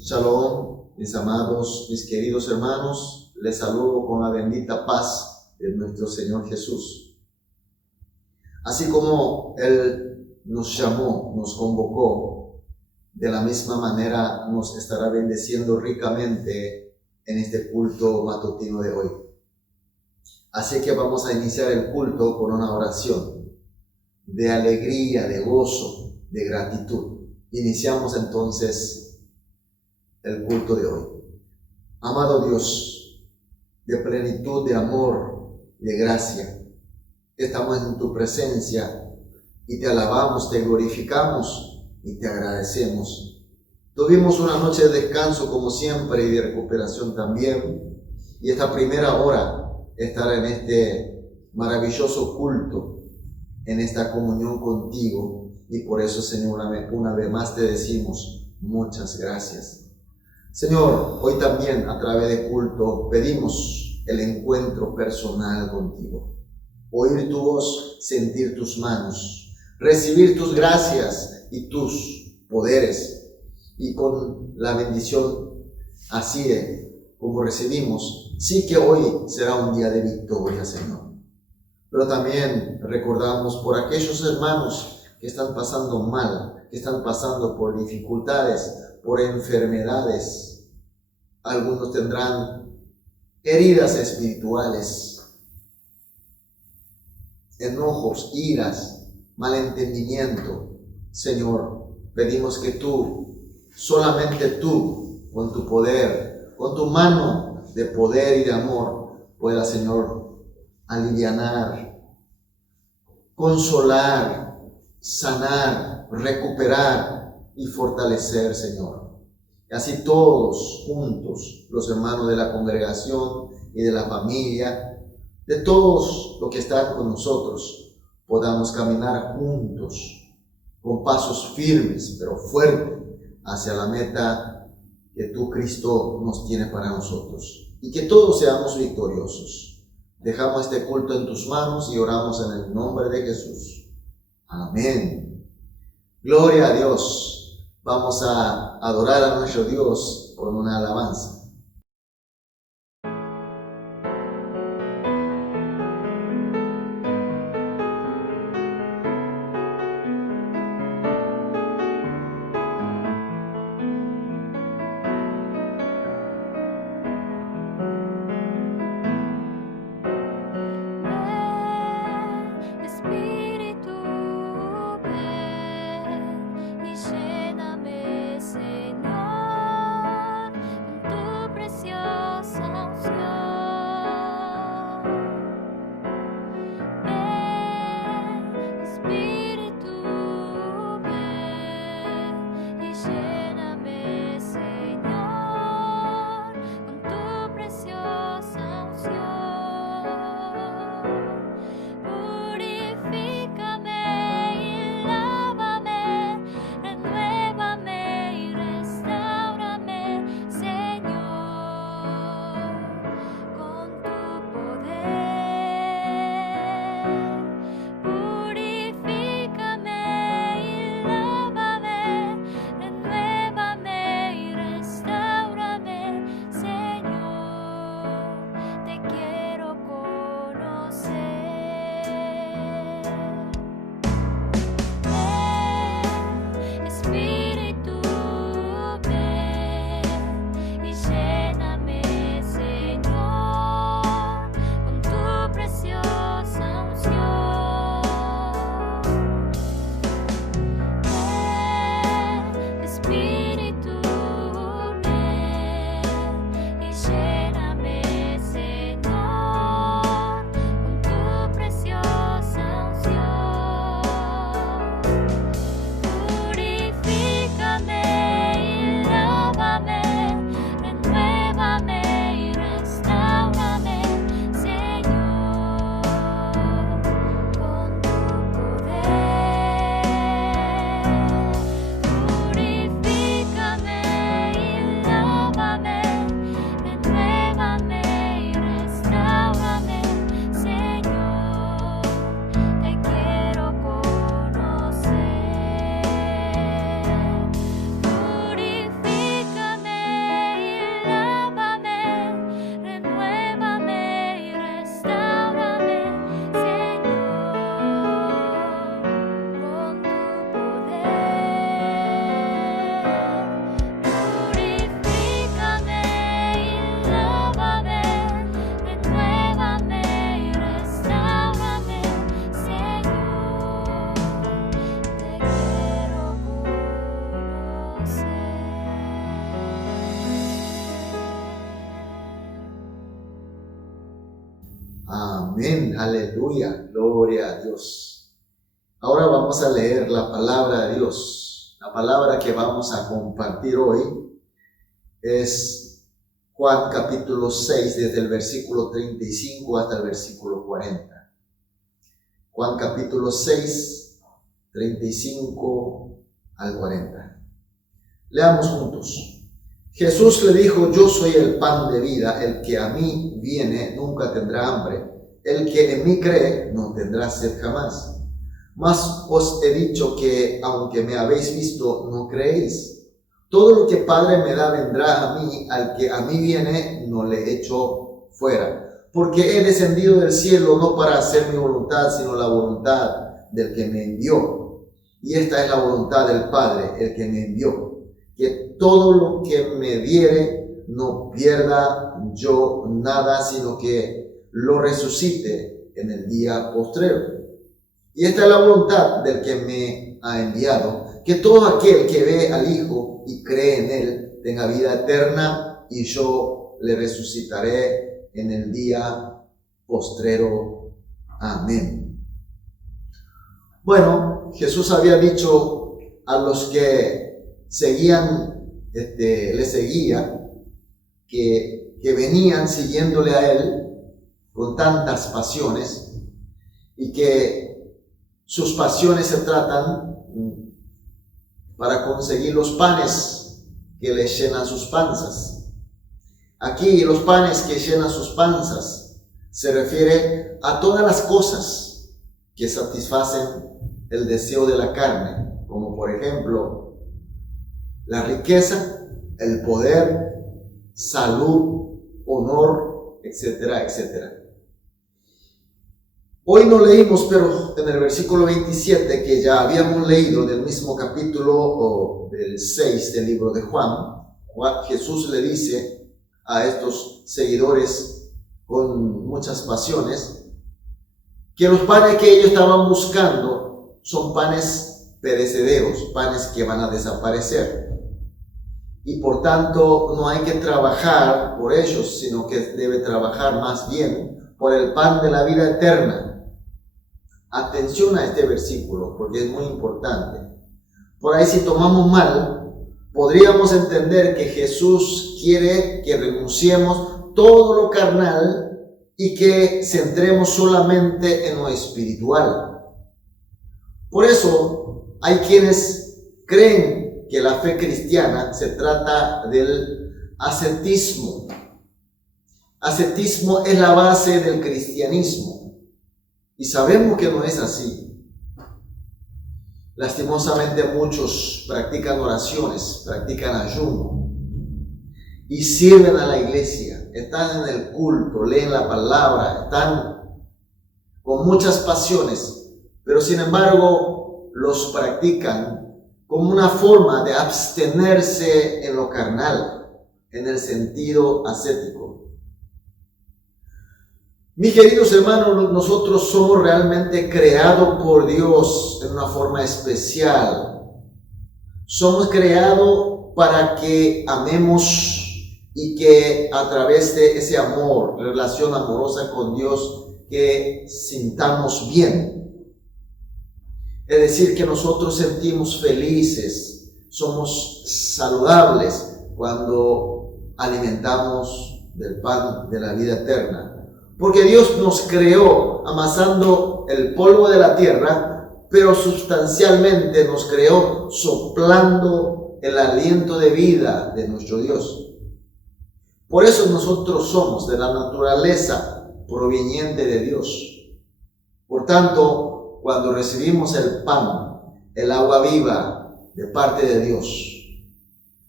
Shalom, mis amados, mis queridos hermanos, les saludo con la bendita paz de nuestro Señor Jesús. Así como Él nos llamó, nos convocó, de la misma manera nos estará bendeciendo ricamente en este culto matutino de hoy. Así que vamos a iniciar el culto con una oración de alegría, de gozo, de gratitud. Iniciamos entonces el culto de hoy. Amado Dios, de plenitud de amor, de gracia, estamos en tu presencia y te alabamos, te glorificamos y te agradecemos. Tuvimos una noche de descanso como siempre y de recuperación también, y esta primera hora estar en este maravilloso culto, en esta comunión contigo, y por eso, Señor, una vez más te decimos muchas gracias. Señor, hoy también a través de culto pedimos el encuentro personal contigo. Oír tu voz, sentir tus manos, recibir tus gracias y tus poderes. Y con la bendición así como recibimos, sí que hoy será un día de victoria, Señor. Pero también recordamos por aquellos hermanos que están pasando mal, que están pasando por dificultades, por enfermedades. Algunos tendrán heridas espirituales, enojos, iras, malentendimiento. Señor, pedimos que tú, solamente tú, con tu poder, con tu mano de poder y de amor, puedas, Señor, alivianar, consolar, sanar, recuperar y fortalecer, Señor. Así todos juntos, los hermanos de la congregación y de la familia, de todos los que están con nosotros, podamos caminar juntos, con pasos firmes, pero fuertes, hacia la meta que tú, Cristo, nos tiene para nosotros. Y que todos seamos victoriosos. Dejamos este culto en tus manos y oramos en el nombre de Jesús. Amén. Gloria a Dios. Vamos a adorar a nuestro Dios con una alabanza. Lléname, Señor, con tu Amén, aleluya, gloria a Dios. Ahora vamos a leer la palabra de Dios. La palabra que vamos a compartir hoy es Juan capítulo 6, desde el versículo 35 hasta el versículo 40. Juan capítulo 6, 35 al 40. Leamos juntos. Jesús le dijo: yo soy el pan de vida, el que a mí viene nunca tendrá hambre, el que en mí cree no tendrá sed jamás. Mas os he dicho que, aunque me habéis visto, no creéis. Todo lo que Padre me da vendrá a mí, al que a mí viene no le echo fuera. Porque he descendido del cielo no para hacer mi voluntad, sino la voluntad del que me envió. Y esta es la voluntad del Padre, el que me envió, que todo lo que me diere no pierda yo nada, sino que lo resucite en el día postrero. Y esta es la voluntad del que me ha enviado, que todo aquel que ve al Hijo y cree en Él tenga vida eterna, y yo le resucitaré en el día postrero. Amén. Bueno, Jesús había dicho a los que le seguía, que venían siguiéndole a Él con tantas pasiones, y que sus pasiones se tratan para conseguir los panes que les llenan sus panzas. Aquí los panes que llenan sus panzas se refiere a todas las cosas que satisfacen el deseo de la carne, como por ejemplo la riqueza, el poder, salud, honor, etcétera, etcétera. Hoy no leímos, pero en el versículo 27, que ya habíamos leído del mismo capítulo del 6 del libro de Juan, Jesús le dice a estos seguidores con muchas pasiones que los panes que ellos estaban buscando son panes perecederos, panes que van a desaparecer. Y por tanto no hay que trabajar por ellos, sino que debe trabajar más bien por el pan de la vida eterna. Atención a este versículo, porque es muy importante. Por ahí, si tomamos mal, podríamos entender que Jesús quiere que renunciemos todo lo carnal y que centremos solamente en lo espiritual. Por eso hay quienes creen que la fe cristiana se trata del ascetismo. Ascetismo es la base del cristianismo. Y sabemos que no es así. Lastimosamente muchos practican oraciones, practican ayuno y sirven a la iglesia, están en el culto, leen la palabra, están con muchas pasiones, pero sin embargo los practican como una forma de abstenerse en lo carnal, en el sentido ascético. Mis queridos hermanos, nosotros somos realmente creados por Dios en una forma especial. Somos creados para que amemos y que a través de ese amor, relación amorosa con Dios, que sintamos bien. Es decir, que nosotros sentimos felices, somos saludables cuando alimentamos del pan de la vida eterna. Porque Dios nos creó amasando el polvo de la tierra, pero sustancialmente nos creó soplando el aliento de vida de nuestro Dios. Por eso nosotros somos de la naturaleza proveniente de Dios. Por tanto, cuando recibimos el pan, el agua viva de parte de Dios,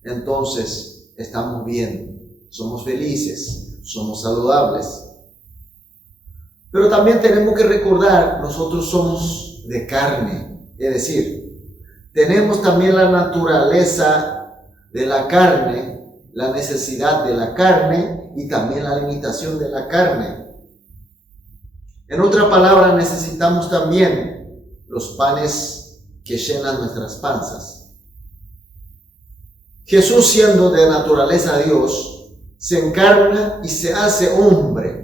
entonces estamos bien, somos felices, somos saludables. Pero también tenemos que recordar, nosotros somos de carne, es decir, tenemos también la naturaleza de la carne, la necesidad de la carne y también la limitación de la carne. En otra palabra, necesitamos también los panes que llenan nuestras panzas. Jesús, siendo de naturaleza Dios, se encarna y se hace hombre.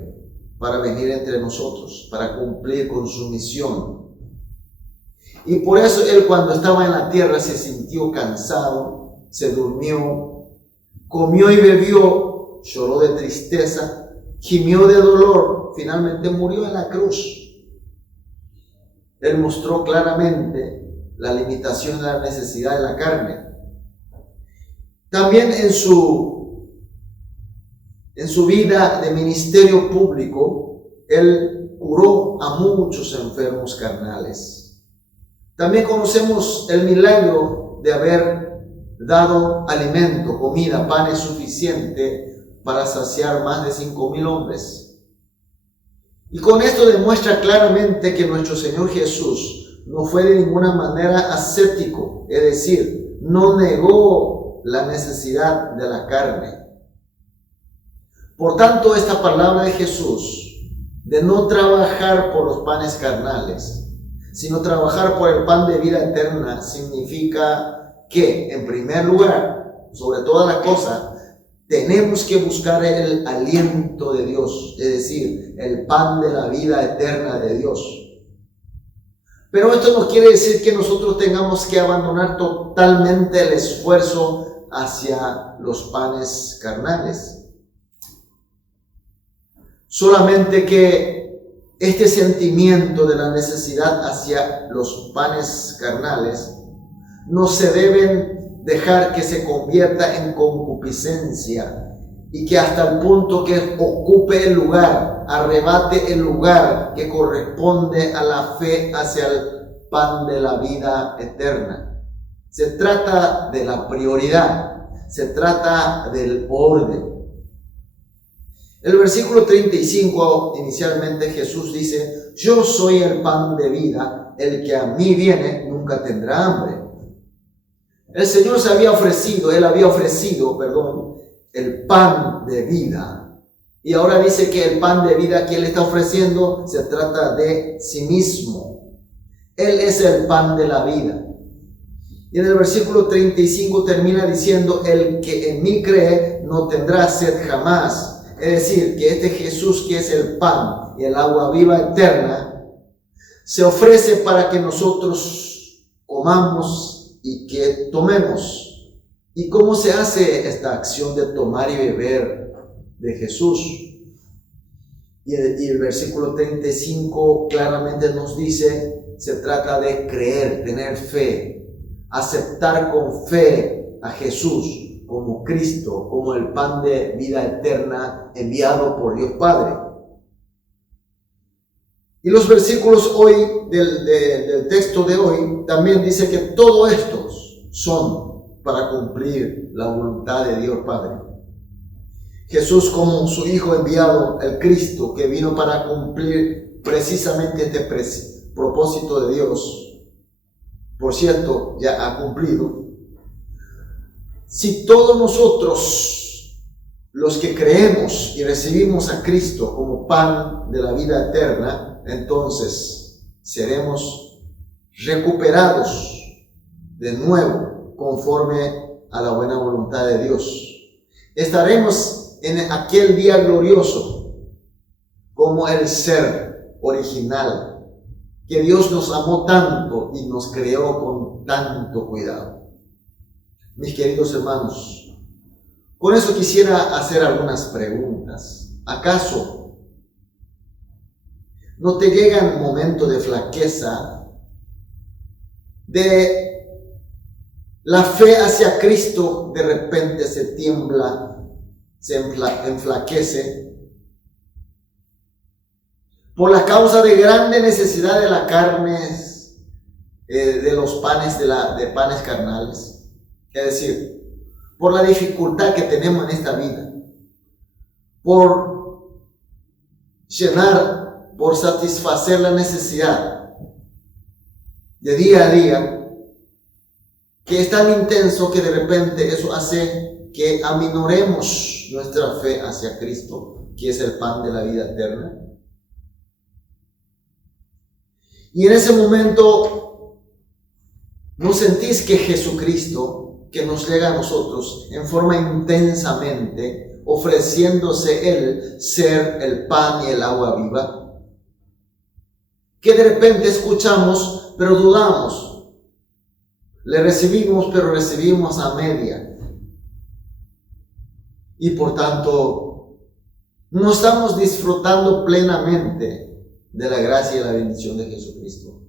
para venir entre nosotros, para cumplir con su misión. Y por eso Él, cuando estaba en la tierra, se sintió cansado, se durmió, comió y bebió, lloró de tristeza, gimió de dolor, finalmente murió en la cruz. Él mostró claramente la limitación y la necesidad de la carne. También en su vida de ministerio público, Él curó a muchos enfermos carnales. También conocemos el milagro de haber dado alimento, comida, pan suficiente para saciar más de 5,000 hombres. Y con esto demuestra claramente que nuestro Señor Jesús no fue de ninguna manera ascético, es decir, no negó la necesidad de la carne. Por tanto, esta palabra de Jesús, de no trabajar por los panes carnales, sino trabajar por el pan de vida eterna, significa que, en primer lugar, sobre todas las cosas, tenemos que buscar el aliento de Dios, es decir, el pan de la vida eterna de Dios. Pero esto no quiere decir que nosotros tengamos que abandonar totalmente el esfuerzo hacia los panes carnales. Solamente que este sentimiento de la necesidad hacia los panes carnales no se deben dejar que se convierta en concupiscencia y que hasta el punto que ocupe el lugar, arrebate el lugar que corresponde a la fe hacia el pan de la vida eterna. Se trata de la prioridad, se trata del orden. El versículo 35, inicialmente Jesús dice: yo soy el pan de vida, el que a mí viene nunca tendrá hambre. El Señor Él había ofrecido el pan de vida. Y ahora dice que el pan de vida que Él está ofreciendo se trata de sí mismo. Él es el pan de la vida. Y en el versículo 35 termina diciendo: el que en mí cree no tendrá sed jamás. Es decir, que este Jesús, que es el pan y el agua viva eterna, se ofrece para que nosotros comamos y que tomemos. ¿Y cómo se hace esta acción de tomar y beber de Jesús? Y el versículo 35 claramente nos dice: se trata de creer, tener fe, aceptar con fe a Jesús como Cristo, como el pan de vida eterna enviado por Dios Padre. Y los versículos hoy del texto de hoy también dice que todos estos son para cumplir la voluntad de Dios Padre. Jesús, como su Hijo enviado, el Cristo, que vino para cumplir precisamente este propósito de Dios, por cierto, ya ha cumplido. Si todos nosotros, los que creemos y recibimos a Cristo como pan de la vida eterna, entonces seremos recuperados de nuevo conforme a la buena voluntad de Dios. Estaremos en aquel día glorioso como el ser original, que Dios nos amó tanto y nos creó con tanto cuidado. Mis queridos hermanos, con eso quisiera hacer algunas preguntas. ¿Acaso no te llegan momentos de flaqueza, de la fe hacia Cristo de repente se tiembla, se enflaquece? Por la causa de grande necesidad de la carne, de los panes, de panes carnales. Es decir, por la dificultad que tenemos en esta vida, por llenar, por satisfacer la necesidad de día a día, que es tan intenso que de repente eso hace que aminoremos nuestra fe hacia Cristo, que es el pan de la vida eterna. Y en ese momento, ¿no sentís que Jesucristo, que nos llega a nosotros en forma intensamente, ofreciéndose Él ser el pan y el agua viva? Que de repente escuchamos, pero dudamos. Le recibimos, pero recibimos a media. Y por tanto, no estamos disfrutando plenamente de la gracia y la bendición de Jesucristo.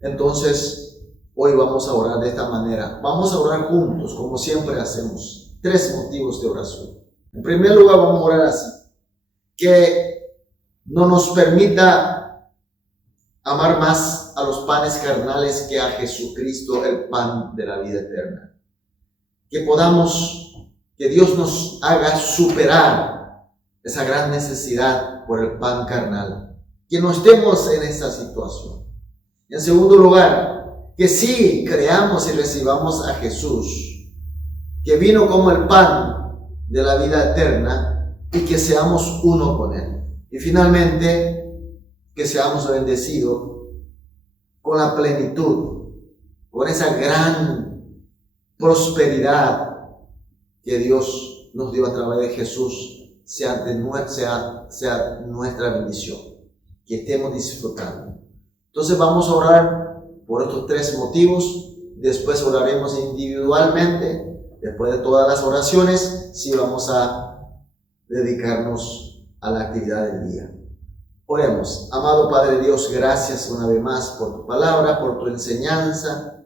Entonces, hoy vamos a orar de esta manera. Vamos a orar juntos, como siempre hacemos. 3 motivos de oración. En primer lugar, vamos a orar así: que no nos permita amar más a los panes carnales que a Jesucristo, el pan de la vida eterna. Que Dios nos haga superar esa gran necesidad por el pan carnal. Que no estemos en esa situación. En segundo lugar, que sí creamos y recibamos a Jesús, que vino como el pan de la vida eterna, y que seamos uno con Él. Y finalmente, que seamos bendecidos con la plenitud, con esa gran prosperidad que Dios nos dio a través de Jesús, sea nuestra bendición, que estemos disfrutando. Entonces vamos a orar por estos 3 motivos. Después oraremos individualmente. Después de todas las oraciones, sí vamos a dedicarnos a la actividad del día. Oremos. Amado Padre Dios, gracias una vez más por tu palabra, por tu enseñanza,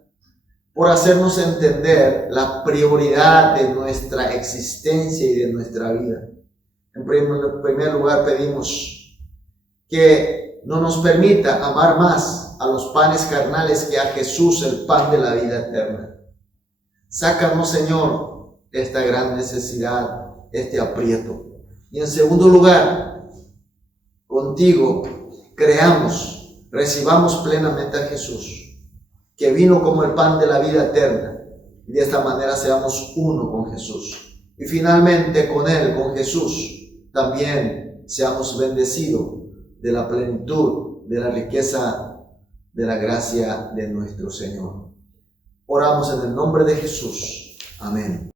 por hacernos entender la prioridad de nuestra existencia y de nuestra vida. En primer lugar, pedimos que no nos permita amar más a los panes carnales que a Jesús, el pan de la vida eterna. Sácanos, Señor, esta gran necesidad, este aprieto. Y en segundo lugar, contigo creamos, recibamos plenamente a Jesús, que vino como el pan de la vida eterna, y de esta manera seamos uno con Jesús. Y finalmente con Él, con Jesús, también seamos bendecidos de la plenitud, de la riqueza, de la gracia de nuestro Señor. Oramos en el nombre de Jesús. Amén.